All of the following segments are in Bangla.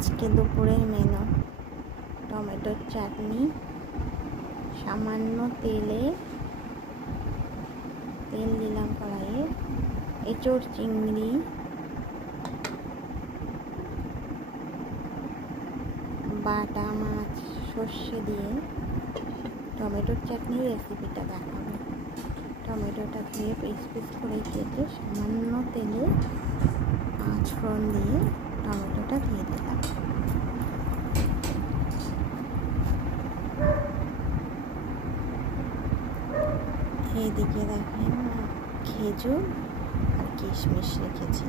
আজকে দুপুরের মেনু টমেটোর চাটনি, সামান্য তেল দিলাম কড়াইয়ে, এঁচোড় চিংড়ি, বাটা মাছ সর্ষে দিয়ে টমেটোর চাটনির রেসিপিটা দেখাবো। টমেটোটা ধুয়ে পিস পিস করে কেটে সামান্য তেলে 5 ফোড়ন দিয়ে টমেটোটা দিয়ে দিলাম। এইদিকে দেখেন খেজুর আর কিশমিশ রেখেছি।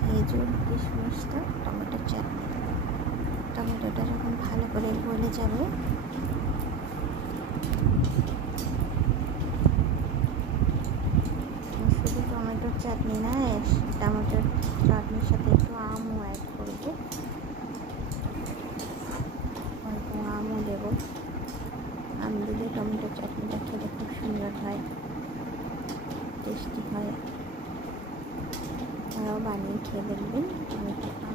খেজুর কিশমিশটা টমেটোর চাটনি, টমেটোটা যখন ভালো করে গলে যাবে শুধু টমেটোর চাটনি না, টমেটোর চাটনির সাথে একটু আমও অ্যাড করবো, অল্প আমও দেবো। আম দিলে টমেটোর চাটনিটা খেতে খুব সুন্দর হয়, টেস্টি হয়। তারাও বানিয়ে খেয়ে দেখবেন। টমেটোটা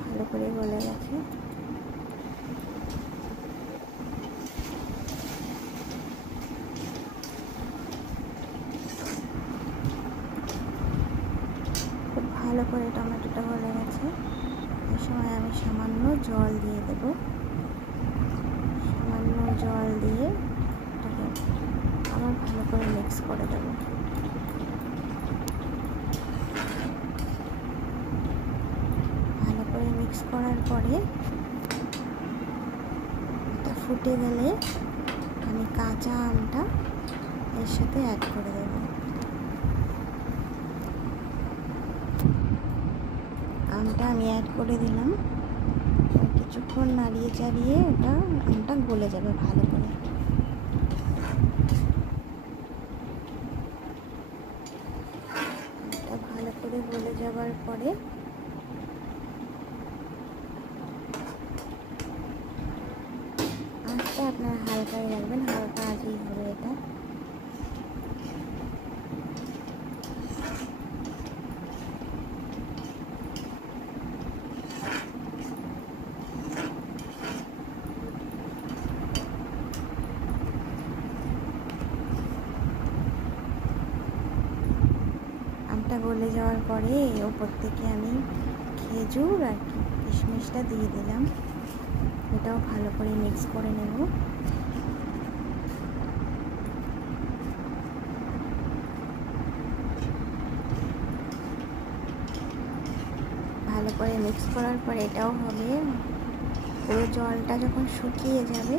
ভালো করে গলে গেছে। খুব ভালো করে টমেটোটা গলে গেছে। এই সময় আমি সামান্য জল দিয়ে দেব। সামান্য জল দিয়ে এটাকে আবার ভালো করে মিক্স করে দেব। ভালো করে মিক্স করার পরে এটা ফুটে গেলে আমি কাঁচা আমটা এর সাথে অ্যাড করে দেব। আমটা আমি অ্যাড করে দিলাম। কিছুক্ষণ নাড়িয়ে চাড়িয়ে ওটা আমটা গলে যাবে ভালো করে। আমটা ভালো করে গলে যাবার পরে আঁচটা আপনারা হালকাই রাখবেন, হালকা আঁচেই হবে এটা। আমটা গলে যাওয়ার পরে ওপর থেকে আমি খেজুর আর কিশমিশটা দিয়ে দিলাম। এটাও ভালো করে মিক্স করে নেব। ভালো করে মিক্স করার পর এটাও হবে, পুরো জলটা যখন শুকিয়ে যাবে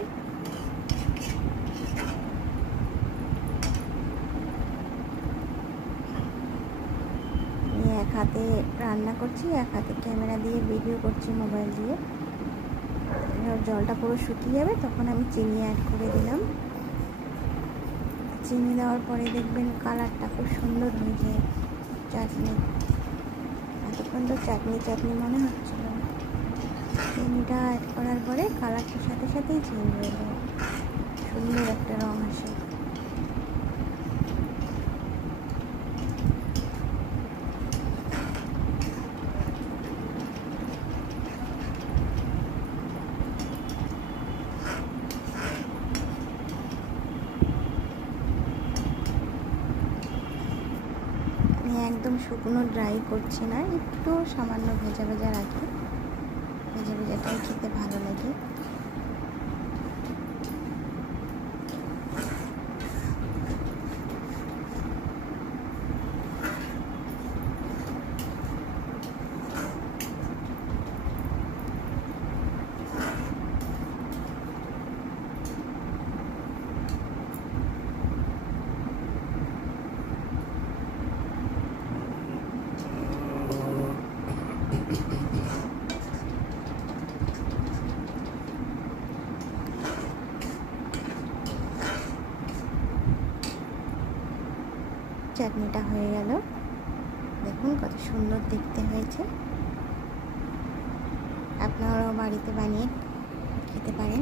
এক হাতে রান্না করছি, এক হাতে ক্যামেরা দিয়ে ভিডিও করছি মোবাইল দিয়ে। জলটা পুরো শুকিয়ে যাবে তখন আমি চিনি অ্যাড করে দিলাম। চিনি দেওয়ার পরে দেখবেন কালারটা খুব সুন্দর হয়ে যায় চাটনি। এতক্ষণ তো চাটনি চাটনি মনে হচ্ছিল। চিনিটা অ্যাড করার পরে কালারটার সাথে সাথেই চেঞ্জ হয়ে যায়, সুন্দর একটা রং আসে। একদম শুকনো ড্রাই করছি না, একটু সামান্য ভেজা ভেজা রাখি, ভেজা ভেজাটাই খেতে ভালো লাগে। চাটনিটা হয়ে গেল, দেখুন কত সুন্দর দেখতে হয়েছে। আপনারাও বাড়িতে বানিয়ে খেতে পারেন।